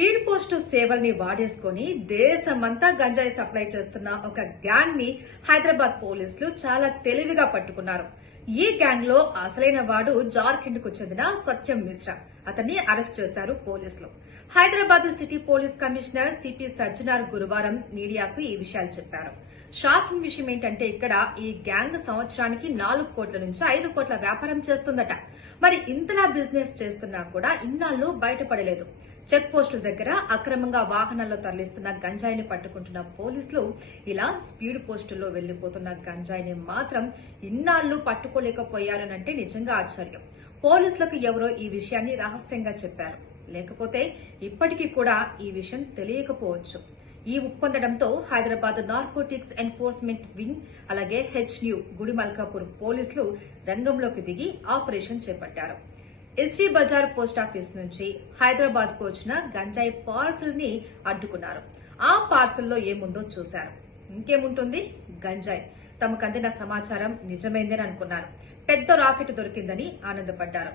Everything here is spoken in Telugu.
స్పీడ్ పోస్ట్ సేవల్ని వాడేసుకుని దేశమంతా గంజాయి సప్లై చేస్తున్న ఒక గ్యాంగ్ ని హైదరాబాద్ పోలీసులు చాలా తెలివిగా పట్టుకున్నారు. ఈ గ్యాంగ్ లో అసలైన వాడు జార్ఖండ్ కు చెందిన సత్యం మిశ్రా. అతన్ని అరెస్ట్ చేశారు పోలీసులు. Hyderabad city police commissioner CP Sajjanar గురువారం మీడియాకు ఈ విషయాలు చెప్పారు. షాకింగ్ విషయం ఏంటంటే ఇక్కడ ఈ గ్యాంగ్ సంవత్సరానికి 4 కోట్ల నుంచి 5 కోట్ల వ్యాపారం చేస్తుందట. మరి ఇంతలా బిజినెస్ చేస్తున్నా కూడా ఇన్నాళ్లు బయటపడలేదు. చెక్ పోస్టుల దగ్గర అక్రమంగా వాహనాల్లో తరలిస్తున్న గంజాయిని పట్టుకుంటున్న పోలీసులు ఇలా స్పీడ్ పోస్టుల్లో వెళ్లిపోతున్న గంజాయిని మాత్రం ఇన్నాళ్లు పట్టుకోలేకపోయారనంటే నిజంగా ఆశ్చర్యం. పోలీసులకు ఎవరో ఈ విషయాన్ని రహస్యంగా చెప్పారు. లేకపోతే ఇప్పటికీ కూడా ఈ విషయం తెలియకపోవచ్చు. ఈ ఉప్పొందడంతో హైదరాబాద్ నార్కోటిక్స్ ఎన్ఫోర్స్మెంట్ వింగ్ అలాగే హెచ్న్యూ గుడిమల్కాపూర్ పోలీసులు రంగంలోకి దిగి ఆపరేషన్ చేపట్టారు. ఎస్టీ బజార్ పోస్టాఫీస్ నుంచి హైదరాబాద్ కు వచ్చిన గంజాయి పార్సల్ ని అడ్డుకున్నారు. ఆ పార్సల్లో ఏముందో చూశారు. ఇంకేముంటుంది? గంజాయి. తమకు అందిన సమాచారం నిజమైందని అనుకున్నారు. పెద్ద రాకెట్ దొరికిందని ఆనందపడ్డారు.